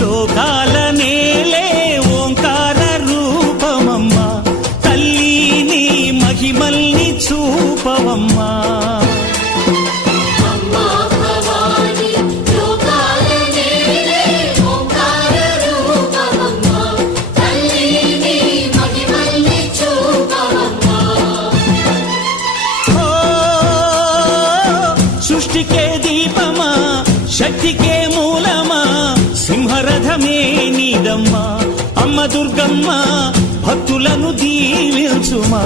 లోకాల నేలే ఓంకార రూపమమ్మా తల్లి నీ మహిమల్ని చూపవమ్మా సృష్టికే దీపమా శక్తికే మూలమా సింహరథమే నీదమ్మా అమ్మ దుర్గమ్మ భక్తులను దీవించుమా